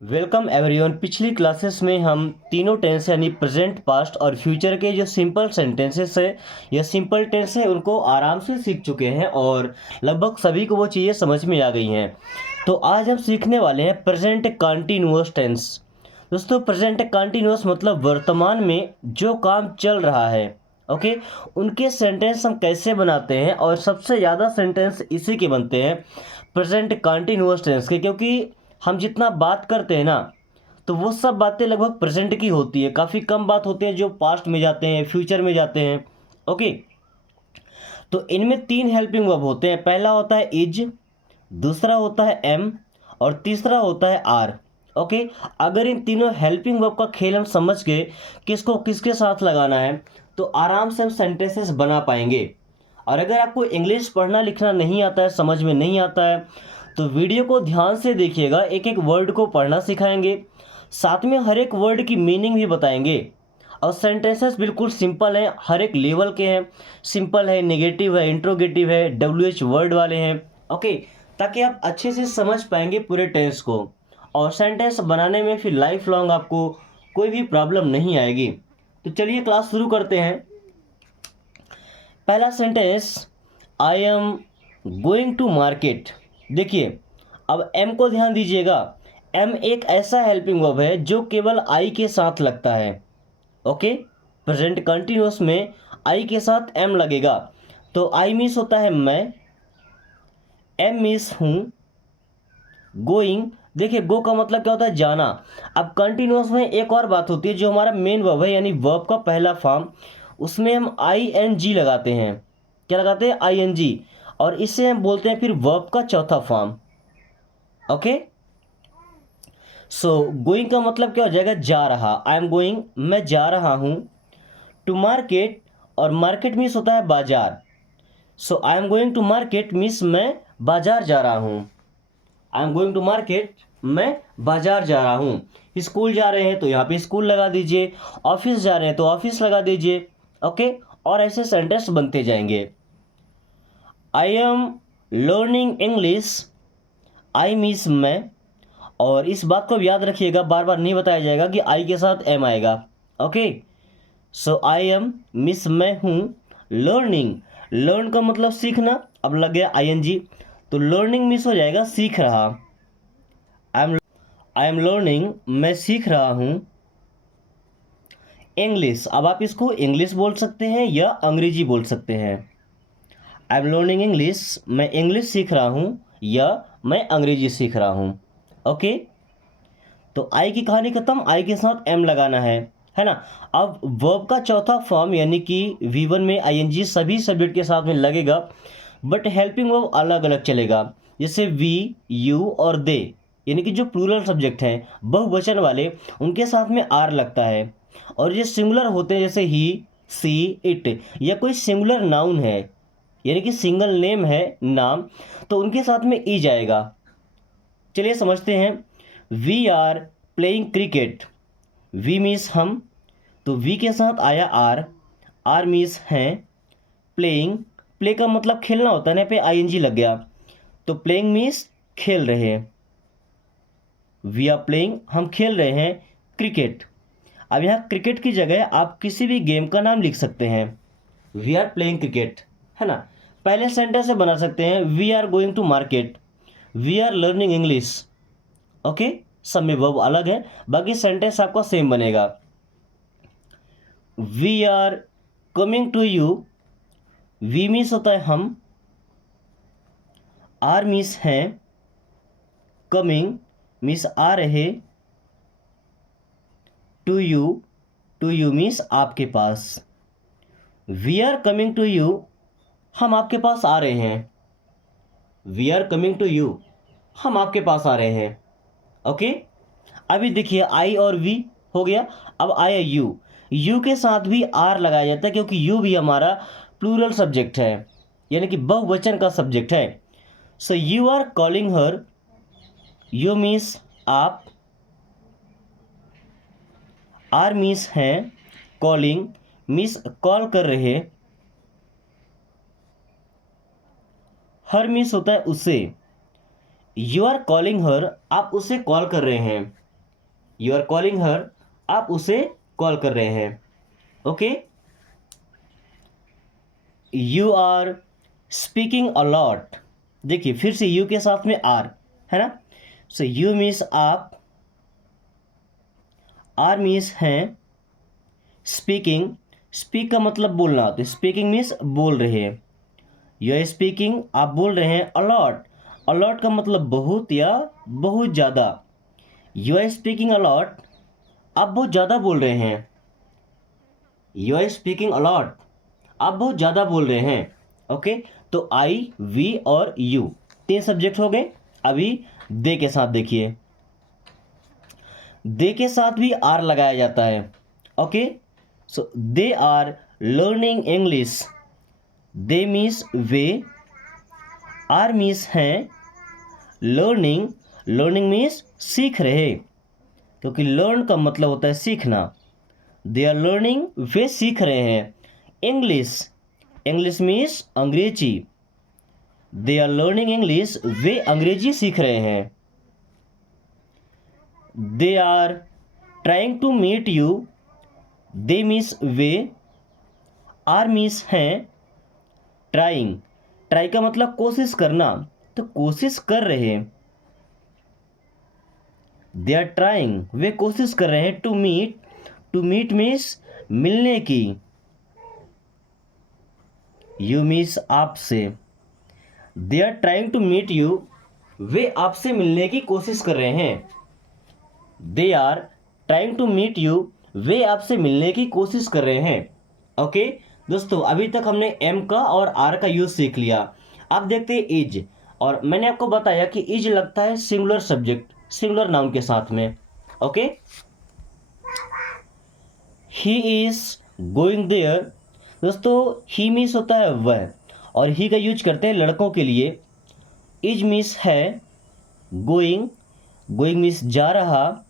Welcome everyone. पिछली classes में हम तीनों टेंस यानी प्रेजेंट, पास्ट और फ्यूचर के जो सिंपल सेंटेंसेस है या सिंपल टेंस है उनको आराम से सीख चुके हैं और लगभग सभी को वो चीज़ें समझ में आ गई हैं। तो आज हम सीखने वाले हैं प्रेजेंट कंटिन्यूअस टेंस। दोस्तों, प्रेजेंट कंटिन्यूअस मतलब वर्तमान में जो काम चल रहा है, ओके, उनके सेंटेंस हम कैसे बनाते हैं और सबसे ज़्यादा सेंटेंस इसी के बनते हैं प्रेजेंट कंटिन्यूअस टेंस के, क्योंकि हम जितना बात करते हैं ना तो वो सब बातें लगभग प्रेजेंट की होती है। काफ़ी कम बात होते हैं जो पास्ट में जाते हैं, फ्यूचर में जाते हैं। ओके, तो इनमें तीन हेल्पिंग वर्ब होते हैं। पहला होता है इज, दूसरा होता है एम और तीसरा होता है आर। ओके, अगर इन तीनों हेल्पिंग वर्ब का खेल हम समझ गए किसको किसके साथ लगाना है तो आराम से हम सेंटेंसेस बना पाएंगे। और अगर आपको इंग्लिश पढ़ना लिखना नहीं आता है, समझ में नहीं आता है, तो वीडियो को ध्यान से देखिएगा। एक एक वर्ड को पढ़ना सिखाएंगे, साथ में हर एक वर्ड की मीनिंग भी बताएंगे। और सेंटेंसेस बिल्कुल सिंपल हैं, हर एक लेवल के हैं। सिंपल है, नेगेटिव है, इंट्रोगेटिव है, WH वर्ड वाले हैं। ओके, ताकि आप अच्छे से समझ पाएंगे पूरे टेंस को और सेंटेंस बनाने में फिर लाइफ लॉन्ग आपको कोई भी प्रॉब्लम नहीं आएगी। तो चलिए क्लास शुरू करते हैं। पहला sentence, I am going to market. देखिए, अब एम को ध्यान दीजिएगा। एम एक ऐसा हेल्पिंग वर्ब है जो केवल आई के साथ लगता है। ओके, प्रेजेंट कंटिन्यूअस में आई के साथ एम लगेगा। तो आई मीन्स होता है मैं, एम मीन्स हूँ, गोइंग, देखिए गो का मतलब क्या होता है, जाना। अब कंटिन्यूअस में एक और बात होती है, जो हमारा मेन वर्ब है यानी वर्ब का पहला फॉर्म, उसमें हम ING लगाते हैं। क्या लगाते हैं? ING। और इससे हम बोलते हैं फिर वर्ब का चौथा फॉर्म। ओके, सो गोइंग का मतलब क्या हो जाएगा? जा रहा। आई एम गोइंग, मैं जा रहा हूँ। टू मार्केट, और मार्केट मीन्स होता है बाजार। So I am going to market means मैं बाजार जा रहा हूँ। I am going to market, मैं बाजार जा रहा हूँ। स्कूल जा रहे हैं तो यहाँ पे स्कूल लगा दीजिए, ऑफिस जा रहे हैं तो ऑफिस लगा दीजिए। ओके, और ऐसे सेंटेंस बनते जाएंगे। I am learning English, I means मैं, और इस बात को भी याद रखिएगा, बार बार नहीं बताया जाएगा कि आई के साथ एम आएगा। Okay, so I M means मैं हूँ, लर्निंग, लर्न का मतलब सीखना, अब लग गया ING, तो लर्निंग मीन्स हो जाएगा सीख रहा। आई एम लर्निंग, मैं सीख रहा हूँ इंग्लिश। अब आप इसको इंग्लिश बोल सकते हैं या अंग्रेजी बोल सकते हैं। आई एम लर्निंग इंग्लिश, मैं इंग्लिश सीख रहा हूँ या मैं अंग्रेजी सीख रहा हूँ। ओके, तो आई की कहानी खत्म, आई के साथ एम लगाना है ना। अब वर्ब का चौथा फॉर्म यानी कि V1 में ING सभी सब्जेक्ट के साथ में लगेगा, बट हेल्पिंग वर्ब अलग अलग चलेगा। जैसे वी, यू और दे, यानी कि जो प्लूरल सब्जेक्ट हैं, बहुवचन वाले, उनके साथ में आर लगता है। और ये सिंगुलर होते हैं, जैसे ही, सी, इट, या कोई सिंगुलर नाउन है यानी कि सिंगल नेम है, नाम, तो उनके साथ में ई जाएगा। चलिए समझते हैं। We are playing cricket, we means हम, तो वी के साथ आया आर, आर मीन्स हैं। प्लेइंग, प्ले का मतलब खेलना होता है ना, पे ING लग गया, तो प्लेइंग मीन्स खेल रहे हैं। वी आर प्लेइंग, हम खेल रहे हैं क्रिकेट। अब यहाँ क्रिकेट की जगह आप किसी भी गेम का नाम लिख सकते हैं। वी आर प्लेइंग क्रिकेट, है ना। पहले सेंटेंस से बना सकते हैं, we are going to market, we are learning English. Okay, सब में वर्ब अलग है, बाकी सेंटेंस आपका सेम बनेगा। We are coming to you, we means होता है हम, आर मीन्स हैं, कमिंग मीन्स आ रहे, टू यू मीन्स आपके पास। We are coming to you, हम आपके पास आ रहे हैं। We are coming to you, हम आपके पास आ रहे हैं। ओके, अभी देखिए आई और वी हो गया, अब आया यू। यू के साथ भी आर लगाया जाता है क्योंकि यू भी हमारा प्लूरल सब्जेक्ट है यानी कि बहुवचन का सब्जेक्ट है। So you are calling her, you means आप, आर मीन्स हैं, कॉलिंग मीन्स कॉल कर रहे, हर मीन्स होता है उसे। यू आर कॉलिंग हर, आप उसे कॉल कर रहे हैं। यू आर कॉलिंग हर, आप उसे कॉल कर रहे हैं। Okay, you are speaking a lot, देखिए फिर से यू के साथ में आर है ना, सो यू मीन्स आप, आर मीन्स हैं, स्पीकिंग, स्पीक का मतलब बोलना, तो स्पीकिंग मीन्स बोल रहे हैं, यू आर स्पीकिंग आप बोल रहे हैं, अलॉट, अलॉट का मतलब बहुत या बहुत ज़्यादा, यू आर स्पीकिंग अलॉट आप बहुत ज़्यादा बोल रहे हैं, यू आर स्पीकिंग अलॉट आप बहुत ज़्यादा बोल रहे हैं। ओके, तो आई, वी और यू, तीन सब्जेक्ट हो गए। अभी दे के साथ देखिए, दे के साथ भी आर लगाया जाता है। Okay, so they are learning English, they means वे, आर मीन्स हैं, लर्निंग, लर्निंग मीन्स सीख रहे, क्योंकि लर्न का मतलब होता है सीखना, दे आर लर्निंग वे सीख रहे हैं, इंग्लिश, इंग्लिश मीन्स अंग्रेजी, दे आर लर्निंग इंग्लिश वे अंग्रेजी सीख रहे हैं, they are trying to meet you, they means वे, आर मीन्स हैं, ट्राइंग, ट्राई का मतलब कोशिश करना, तो कोशिश कर रहे हैं, दे आर ट्राइंग वे कोशिश कर रहे हैं, टू मीट मीन्स मिलने की, यू मीन्स आपसे, they are trying to meet you वे आपसे मिलने की कोशिश कर रहे हैं, they are trying to meet you वे आपसे मिलने की कोशिश कर रहे हैं। ओके दोस्तों, अभी तक हमने एम का और आर का यूज सीख लिया। अब देखते हैं इज, और मैंने आपको बताया कि इज लगता है सिंगुलर सब्जेक्ट, सिंगुलर नाउन के साथ में। Okay, he is going there, दोस्तों ही मीन्स होता है वह, और ही का यूज करते हैं लड़कों के लिए, इज मीन्स है, गोइंग, गोइंग मीन्स जा रहा,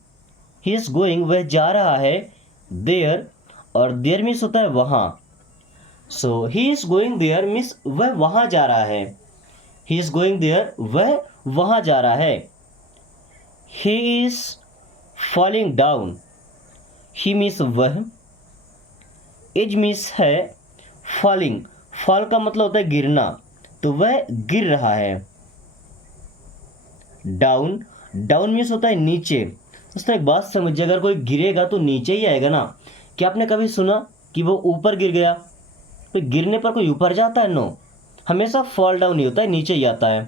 ही इज गोइंग वह जा रहा है, देयर, और देयर मीन्स होता है वहाँ, so he is going there means वह वहाँ जा रहा है, ही इज गोइंग देयर वह वहाँ जा रहा है, he is falling down, he means वह, इज मीन्स है, फॉलिंग, फॉल का मतलब होता है गिरना, तो वह गिर रहा है, डाउन, डाउन मीन्स होता है नीचे। दोस्तों एक बात समझिए, अगर कोई गिरेगा तो नीचे ही आएगा ना, क्या आपने कभी सुना कि वो ऊपर गिर गया? तो गिरने पर कोई ऊपर जाता है? नो, हमेशा फॉल डाउन ही होता है, नीचे ही आता है।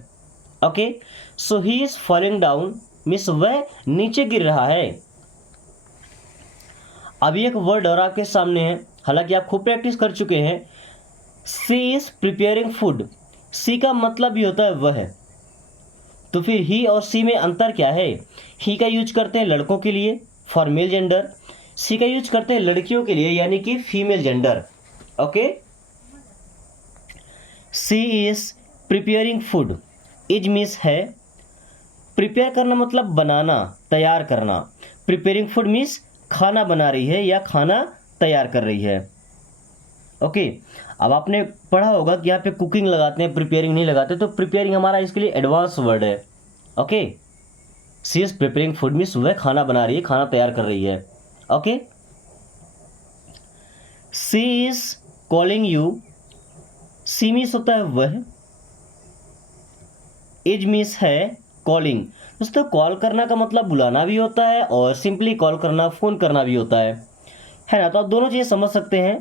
Okay, so he is falling down means वह नीचे गिर रहा है। अभी एक वर्ड और आपके सामने है, हालांकि आप खूब प्रैक्टिस कर चुके हैं, सी इज प्रिपेयरिंग फूड, सी का मतलब भी होता है वह, तो फिर ही और सी में अंतर क्या है? ही का यूज करते हैं लड़कों के लिए फॉर मेल जेंडर, सी का यूज करते हैं लड़कियों के लिए यानी कि female gender. Okay, she is preparing food, is means है, प्रिपेयर करना मतलब बनाना, तैयार करना, प्रिपेयरिंग फूड मीन्स खाना बना रही है या खाना तैयार कर रही है। ओके, अब आपने पढ़ा होगा कि यहाँ पे कुकिंग लगाते हैं, प्रिपेयरिंग नहीं लगाते, तो प्रिपेयरिंग हमारा इसके लिए एडवांस वर्ड है। Okay, she is preparing food means वह खाना बना रही है, खाना तैयार कर रही है। Okay, she is calling you, she means होता है वह, इज मीन्स है, कॉलिंग, दोस्तों कॉल करना का मतलब बुलाना भी होता है और सिंपली कॉल करना, फ़ोन करना भी होता है ना? तो आप दोनों चीज़ें समझ सकते हैं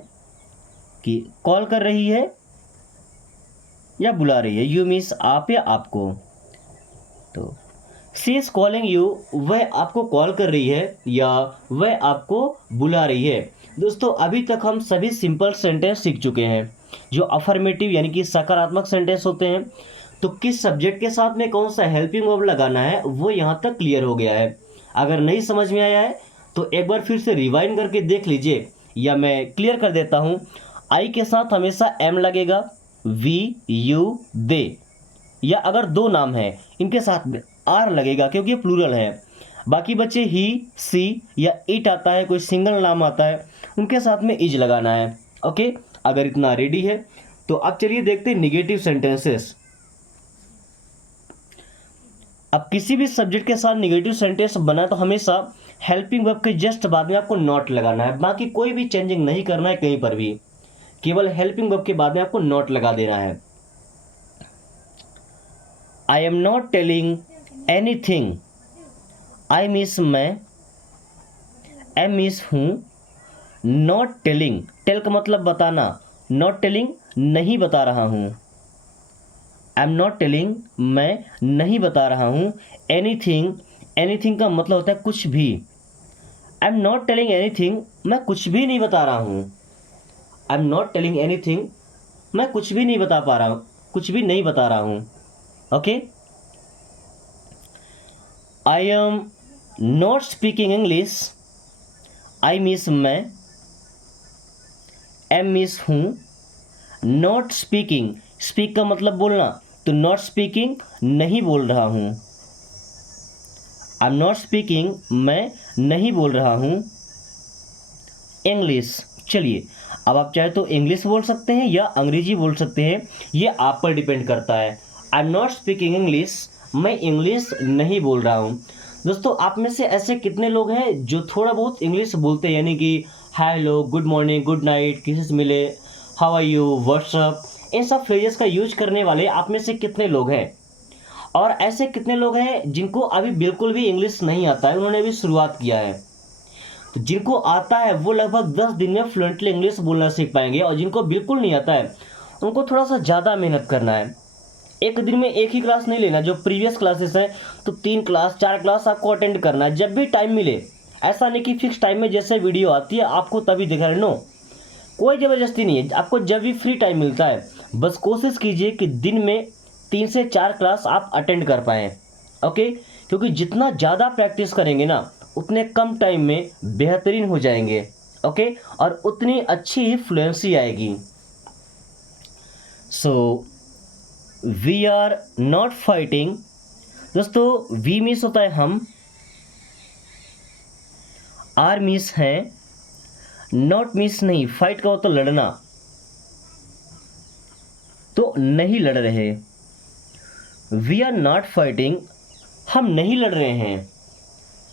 कि कॉल कर रही है या बुला रही है, यू मीन्स आप या आपको, तो सी इज कॉलिंग यू वह आपको कॉल कर रही है या वह आपको बुला रही है। दोस्तों अभी तक हम सभी सिंपल सेंटेंस सीख चुके हैं, जो अफर्मेटिव यानी कि सकारात्मक सेंटेंस होते हैं, तो किस सब्जेक्ट के साथ में कौन सा हेल्पिंग वर्ब लगाना है वो यहाँ तक क्लियर हो गया है। अगर नहीं समझ में आया है तो एक बार फिर से रिवाइंड करके देख लीजिए, या मैं क्लियर कर देता हूँ। आई के साथ हमेशा एम लगेगा, वी, यू, दे, या अगर दो नाम हैं इनके साथ में आर लगेगा क्योंकि ये प्लूरल है। बाकी बच्चे ही, सी या इट आता है, कोई सिंगल नाम आता है, उनके साथ में इज लगाना है। ओके, अगर इतना रेडी है तो अब चलिए देखते हैं निगेटिव सेंटेंसेस। अब किसी भी सब्जेक्ट के साथ नेगेटिव सेंटेंस बना तो हमेशा हेल्पिंग वर्ब के जस्ट बाद में आपको नॉट लगाना है, बाकी कोई भी चेंजिंग नहीं करना है कहीं पर भी, केवल हेल्पिंग वर्ब के बाद में आपको नॉट लगा देना है। I am not telling anything, I means मैं, एम मीन्स हूँ, नॉट टेलिंग, टेल का मतलब बताना, नॉट टेलिंग नहीं बता रहा हूँ, आई एम नॉट टेलिंग मैं नहीं बता रहा हूँ, एनीथिंग, एनीथिंग का मतलब होता है कुछ भी, I am not telling anything मैं कुछ भी नहीं बता रहा हूँ, I am not telling anything मैं कुछ भी नहीं बता पा रहा हूँ, कुछ भी नहीं बता रहा हूँ। Okay, I am not speaking English, I means मैं, एम मीन्स हूँ, नॉट स्पीकिंग, स्पीक का मतलब बोलना, तो नॉट स्पीकिंग नहीं बोल रहा हूँ, आई एम नॉट स्पीकिंग मैं नहीं बोल रहा हूँ इंग्लिश। चलिए, अब आप चाहे तो इंग्लिश बोल सकते हैं या अंग्रेजी बोल सकते हैं, ये आप पर डिपेंड करता है। I am not speaking English, मैं इंग्लिश नहीं बोल रहा हूँ। दोस्तों, आप में से ऐसे कितने लोग हैं जो थोड़ा बहुत इंग्लिश बोलते हैं, यानी कि hello, good morning, good night, किसी से मिले, हाउ आर यू, व्हाट्सअप, इन सब फ्रेजेस का यूज करने वाले आप में से कितने लोग हैं? और ऐसे कितने लोग हैं जिनको अभी बिल्कुल भी इंग्लिश नहीं आता है, उन्होंने अभी शुरुआत किया है? तो जिनको आता है वो लगभग 10 दिन में फ्लुएंटली इंग्लिश बोलना सीख पाएंगे, और जिनको बिल्कुल नहीं आता है उनको थोड़ा सा ज़्यादा मेहनत करना है। एक दिन में एक ही क्लास नहीं लेना, जो प्रीवियस क्लासेस हैं तो 3 क्लास 4 क्लास आपको अटेंड करना है, जब भी टाइम मिले। ऐसा नहीं कि फिक्स टाइम में जैसे वीडियो आती है आपको तभी दिखा रहे, नो, कोई ज़बरदस्ती नहीं है, आपको जब भी फ्री टाइम मिलता है बस कोशिश कीजिए कि दिन में 3 से 4 क्लास आप अटेंड कर पाएँ। ओके, क्योंकि जितना ज़्यादा प्रैक्टिस करेंगे ना उतने कम टाइम में बेहतरीन हो जाएंगे। ओके, और उतनी अच्छी ही फ्लुएंसी आएगी। So we are not fighting, दोस्तों वी मीन्स होता है हम, आर मीन्स है, नॉट मीन्स नहीं, फाइट का होता लड़ना, तो नहीं लड़ रहे। वी आर नॉट फाइटिंग, हम नहीं लड़ रहे हैं,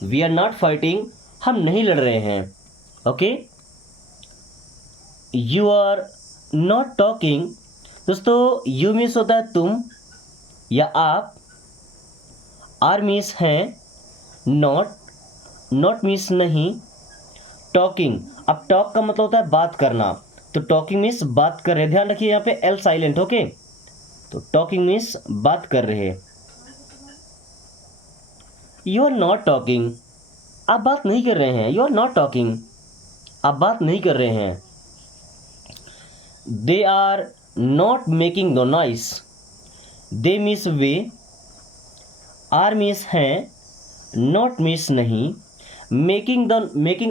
वी आर नॉट फाइटिंग, हम नहीं लड़ रहे हैं। Okay, you are not talking, दोस्तों यू मीन्स होता है तुम या आप, आर मीन्स है, नॉट, नॉट मीन्स नहीं, टॉकिंग, अब टॉक का मतलब होता है बात करना, तो टॉकिंग मीन्स बात कर रहे, ध्यान रखिए यहाँ पे एल साइलेंट। ओके, तो टॉकिंग मीन्स बात कर रहे। यू आर नॉट टॉकिंग, आप बात नहीं कर रहे हैं, यू आर नॉट टॉकिंग, आप बात नहीं कर रहे हैं। They are not making the noise, they means वे, आर मीन्स हैं, नॉट मीन्स नहीं, मेकिंग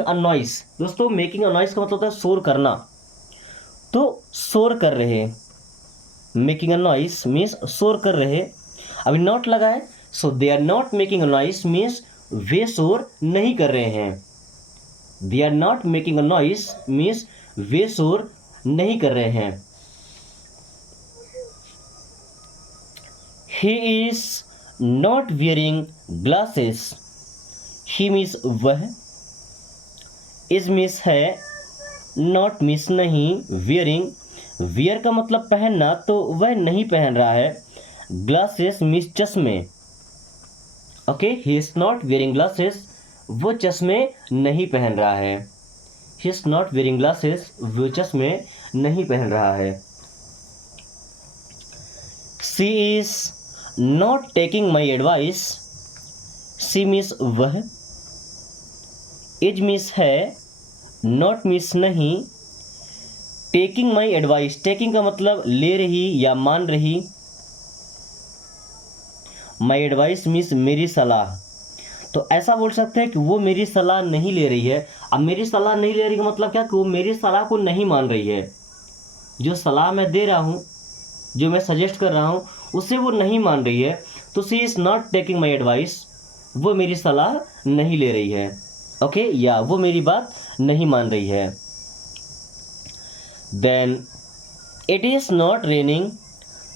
अ नॉइस, दोस्तों मेकिंग अ नॉइस का मतलब होता है शोर करना, तो शोर कर रहे, मेकिंग अ नॉइस मीन्स शोर कर रहे। अभी नॉट लगा है, so they are not making a noise means वे शोर नहीं कर रहे हैं, they are not making a noise means वे शोर नहीं कर रहे हैं। He is not wearing glasses, he means वह, इज मीन्स है, नॉट मीन्स नहीं, वियरिंग, वियर का मतलब पहनना, तो वह नहीं पहन रहा है, ग्लासेस मीन्स चश्मे। Okay, he is not wearing glasses, वो चश्मे नहीं पहन रहा है, he is not wearing glasses, वो चश्मे नहीं पहन रहा है। She is not taking my advice, she means वह, इज मीन्स है, नॉट मीन्स नहीं, टेकिंग माई एडवाइस, टेकिंग का मतलब ले रही या मान रही, माई एडवाइस मीन्स मेरी सलाह, तो ऐसा बोल सकते हैं कि वो मेरी सलाह नहीं ले रही है। अब मेरी सलाह नहीं ले रही का मतलब क्या, कि वो मेरी सलाह को नहीं मान रही है, जो सलाह मैं दे रहा हूँ, जो मैं सजेस्ट कर रहा हूँ उसे वो नहीं मान रही है, तो she is not taking my advice, वो मेरी सलाह नहीं ले रही है। ओके, या वो मेरी बात नहीं मान रही है। Then it is not raining,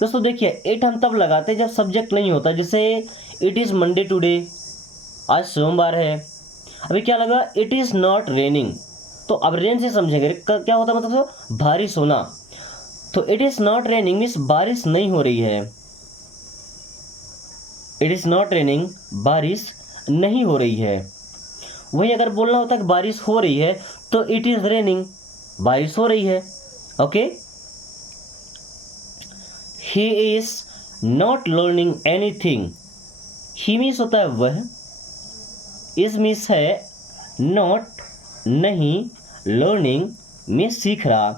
दोस्तों देखिए इट हम तब लगाते हैं जब सब्जेक्ट नहीं होता, जैसे इट इज़ मंडे टुडे, आज सोमवार है। अभी क्या लगा, इट इज़ नॉट रेनिंग, तो अब रेन से समझेंगे क्या होता है, मतलब तो बारिश होना। तो it is not raining means बारिश नहीं हो रही है, इट इज़ नॉट रेनिंग बारिश नहीं हो रही है। वहीं अगर बोलना होता कि बारिश हो रही है तो इट इज़ रेनिंग, बारिश हो रही है। Okay, he is not learning anything, he means होता है वह, इज मीन्स है नॉट नहीं, लर्निंग मीन्स सीख रहा,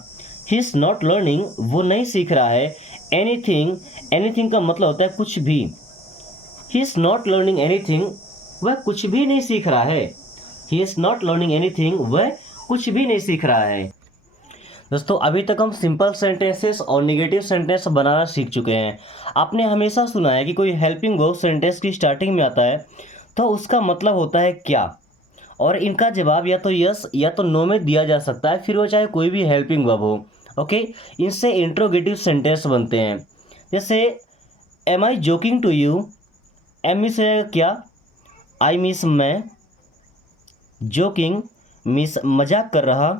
ही इज नॉट लर्निंग वो नहीं सीख रहा है, एनीथिंग, एनीथिंग का मतलब होता है कुछ भी, ही इज नॉट लर्निंग एनीथिंग वह कुछ भी नहीं सीख रहा है, he is not learning anything वह कुछ भी नहीं सीख रहा है। दोस्तों अभी तक हम सिंपल सेंटेंसेस और नेगेटिव सेंटेंस बनाना सीख चुके हैं। आपने हमेशा सुना है कि कोई हेल्पिंग वर्ब सेंटेंस की स्टार्टिंग में आता है तो उसका मतलब होता है क्या, और इनका जवाब या तो यस या तो नो में दिया जा सकता है, फिर वो चाहे कोई भी हेल्पिंग वर्ब हो। ओके, इनसे इंट्रोगेटिव सेंटेंस बनते हैं। जैसे am I joking to you, am means क्या, आई मीन्स मैं, जोकिंग मीन्स मजाक कर रहा,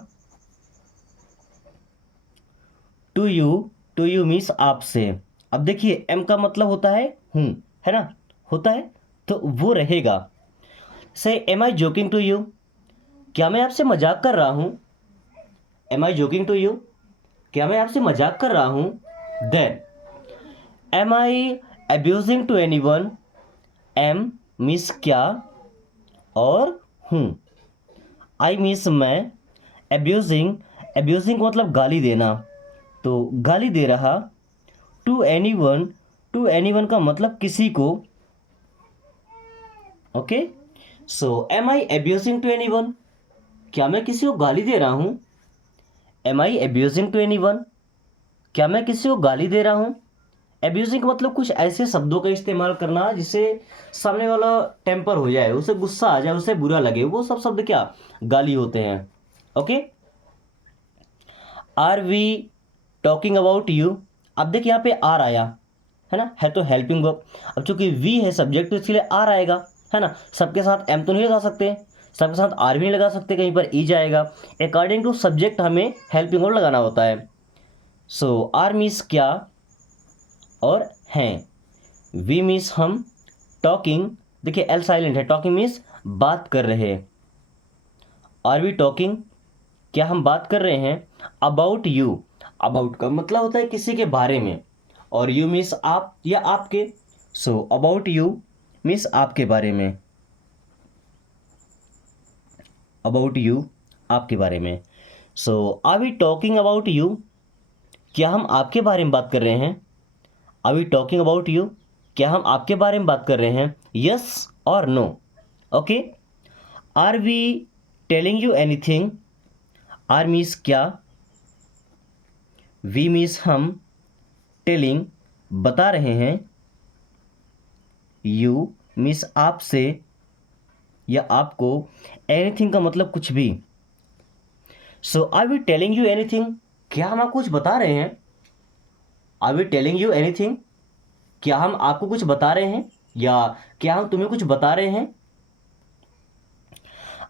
टू यू मीन्स आपसे। अब देखिए एम का मतलब होता है हूँ, है ना, होता है, तो वो रहेगा। So am I joking to you, क्या मैं आपसे मजाक कर रहा हूँ, am I joking to you, क्या मैं आपसे मजाक कर रहा हूँ। Then am I abusing to anyone, am means क्या और हूँ, आई मीन्स मैं, अब्यूजिंग, अब्यूजिंग मतलब गाली देना, तो गाली दे रहा, to anyone, to anyone का मतलब किसी को। Okay, so am I abusing to anyone, क्या मैं किसी को गाली दे रहा हूँ, am I abusing to anyone, क्या मैं किसी को गाली दे रहा हूँ। एब्यूजिंग मतलब कुछ ऐसे शब्दों का इस्तेमाल करना जिससे सामने वाला टेम्पर हो जाए, उसे गुस्सा आ जाए, उसे बुरा लगे, वो सब शब्द क्या, गाली होते हैं। Okay, are we talking about you, अब देखिए यहाँ पे आर आया है ना, है तो हेल्पिंग वर्ब, अब चूंकि वी है सब्जेक्ट तो इसके लिए आर आएगा, है ना। सबके साथ एम तो नहीं लगा सकते, सबके साथ आर भी नहीं लगा सकते, कहीं पर ई जाएगा। अकॉर्डिंग टू सब्जेक्ट हमें हेल्पिंग वर्ब लगाना होता है। सो आर मीन्स क्या और हैं, वी मीन्स हम, टॉकिंग, देखिए एल साइलेंट है, टॉकिंग मीन्स बात कर रहे, आर वी टॉकिंग क्या हम बात कर रहे हैं, अबाउट यू, अबाउट का मतलब होता है किसी के बारे में, और यू मीन्स आप या आपके, सो अबाउट यू मीन्स आपके बारे में, अबाउट यू आपके बारे में। So are we talking about you, क्या हम आपके बारे में बात कर रहे हैं, are we talking about you, क्या हम आपके बारे में बात कर रहे हैं, यस और no. Okay, are we telling you anything, are means क्या, वी मीन्स हम, टेलिंग बता रहे हैं, यू मीन्स आपसे या आपको, एनीथिंग का मतलब कुछ भी। So are we telling you anything, क्या हम आपको कुछ बता रहे हैं, are we telling you anything, क्या हम आपको कुछ बता रहे हैं या क्या हम तुम्हें कुछ बता रहे हैं।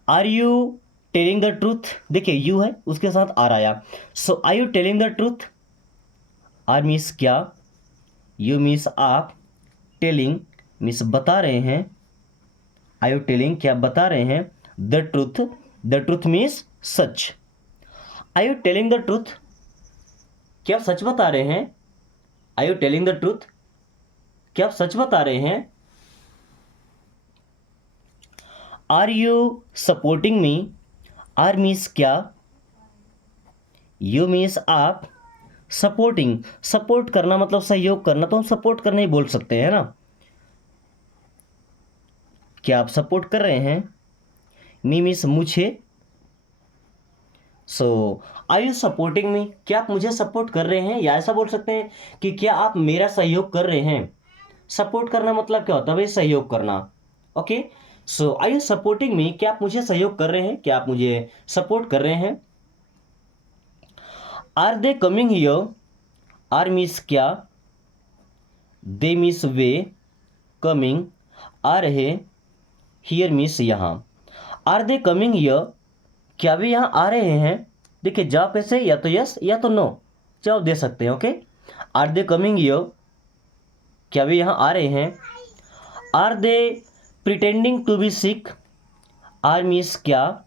Are you telling the truth, देखिए यू है उसके साथ आर आया, so are you telling the truth, are means क्या, यू मीन्स आप, टेलिंग मीन्स बता रहे हैं, आर यू टेलिंग क्या बता रहे हैं, द ट्रूथ मीन्स सच, are you telling the truth, क्या आप सच बता रहे हैं, are you telling the truth, क्या आप सच बता रहे हैं। Are you supporting me, are means क्या, यू मीन्स आप, सपोर्टिंग, सपोर्ट करना मतलब सहयोग करना, तो हम सपोर्ट करना ही बोल सकते हैं ना, क्या आप सपोर्ट कर रहे हैं, मी मीन्स मुझे, सो आर यू सपोर्टिंग मी, क्या आप मुझे सपोर्ट कर रहे हैं, या ऐसा बोल सकते हैं कि क्या आप मेरा सहयोग कर रहे हैं। सपोर्ट करना मतलब क्या होता है भाई, सहयोग करना। Okay, so are you supporting me, क्या आप मुझे सहयोग कर रहे हैं, क्या आप मुझे सपोर्ट कर रहे हैं। Are they coming here, are means क्या, दे मीन्स वे, कमिंग, आ रहे, हियर मीन्स यहाँ। आर दे कमिंग हियर, क्या वे यहाँ आ रहे हैं? देखिए जवाब कैसे, या तो यस या तो नो जवाब दे सकते हैं। Okay, are they coming here, क्या वे यहाँ आ रहे हैं? Are they pretending to be sick, are means क्या,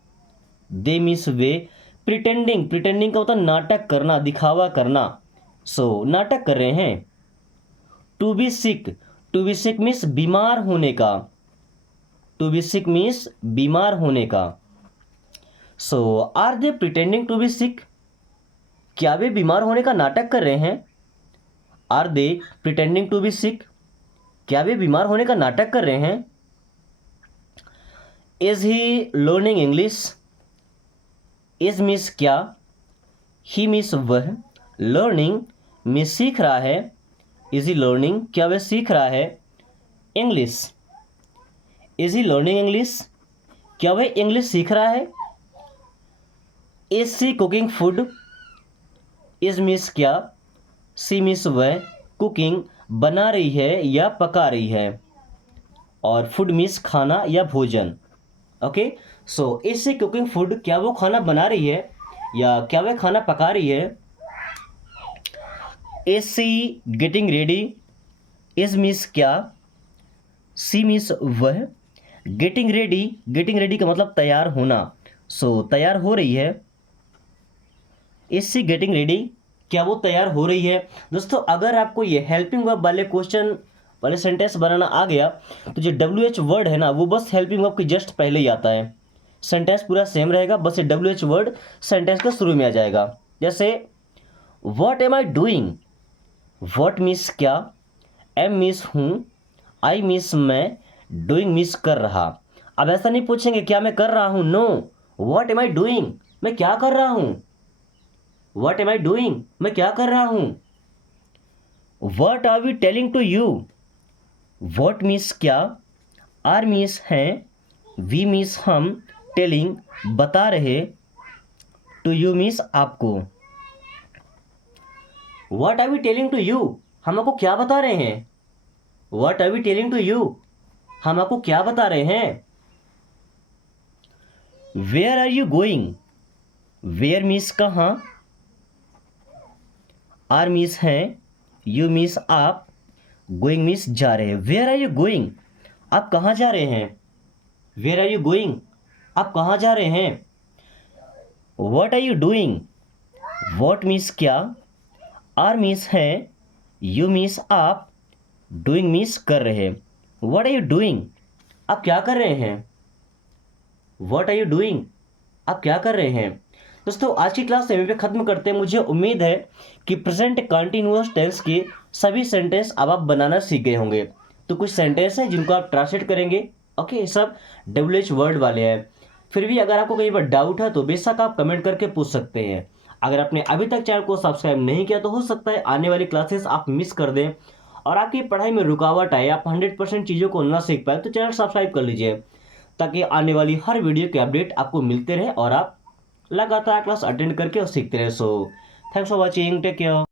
दे मीन्स वे, प्रिटेंडिंग, प्रिटेंडिंग का होता है नाटक करना, दिखावा करना, सो नाटक कर रहे हैं। To be sick, to be sick means बीमार होने का, टू बी सिक मीन्स बीमार होने का। So are they pretending to be sick, क्या वे बीमार होने का नाटक कर रहे हैं? Are they pretending to be sick, क्या वे बीमार होने का नाटक कर रहे हैं? Is he learning English, is means क्या, ही मीन्स वह, लर्निंग मीन्स सीख रहा है, इज ही लर्निंग, क्या वह सीख रहा है English? Is he learning English, क्या वह इंग्लिश सीख रहा है? Is she cooking food, is means क्या, सी मीन्स वह, कुकिंग बना रही है या पका रही है, और फूड मीन्स खाना या भोजन। Okay, so is she cooking food, क्या वो खाना बना रही है या क्या वह खाना पका रही है? Is she getting ready, is means क्या, सी मीन्स वह, गेटिंग रेडी, गेटिंग रेडी का मतलब तैयार होना, सो तैयार हो रही है। इज सी गेटिंग रेडी, क्या वो तैयार हो रही है? दोस्तों अगर आपको ये हेल्पिंग वर्ब वाले क्वेश्चन वाले सेंटेंस बनाना आ गया तो जो WH वर्ड है ना वो बस हेल्पिंग वर्ब के जस्ट पहले ही आता है। सेंटेंस पूरा सेम रहेगा, बस ये WH वर्ड सेंटेंस के शुरू में आ जाएगा। जैसे what am I doing, what means क्या, एम मीन्स हूँ, आई मीन्स मैं, डूइंग मीन्स कर रहा। अब ऐसा नहीं पूछेंगे क्या मैं कर रहा हूँ, no, what am I doing, मैं क्या कर रहा हूँ, व्हाट एम आई डूइंग, मैं क्या कर रहा हूँ। What are we telling to you, what means क्या, आर मीन्स हैं, वी मीन्स हम, टेलिंग बता रहे, टू यू मीन्स आपको। What are we telling to you, हम आपको क्या बता रहे हैं, what are we telling to you, हम आपको क्या बता रहे हैं। Where are you going, where means कहाँ, आर मीन्स हैं, यू मीन्स आप, गोइंग मीन्स जा रहे हैं। वेयर आर यू गोइंग, आप कहाँ जा रहे हैं, वेयर आर यू गोइंग, आप कहाँ जा रहे हैं। What are you doing, what means क्या, आर मीन्स हैं, यू मीन्स आप, डूइंग मीन्स कर रहे। व्हाट आर यू डूइंग, आप क्या कर रहे हैं, व्हाट आर यू डूइंग, आप क्या कर रहे हैं। दोस्तों आज की क्लास यहीं पे ख़त्म करते हैं। मुझे उम्मीद है कि प्रेजेंट कंटिन्यूअस टेंस के सभी सेंटेंस अब आप बनाना सीख गए होंगे। तो कुछ सेंटेंस हैं जिनको आप ट्रांसलेट करेंगे। ओके, ये सब WH वर्ड वाले हैं। फिर भी अगर आपको कहीं पर डाउट है तो बेशक आप कमेंट करके पूछ सकते हैं। अगर आपने अभी तक चैनल को सब्सक्राइब नहीं किया तो हो सकता है आने वाली क्लासेस आप मिस कर दें और आपकी पढ़ाई में रुकावट आए, आप 100% चीज़ों को ना सीख पाए, तो चैनल सब्सक्राइब कर लीजिए ताकि आने वाली हर वीडियो के अपडेट आपको मिलते रहे और आप लगातार क्लास अटेंड करके और सीखते रहे। So thanks for watching, take care.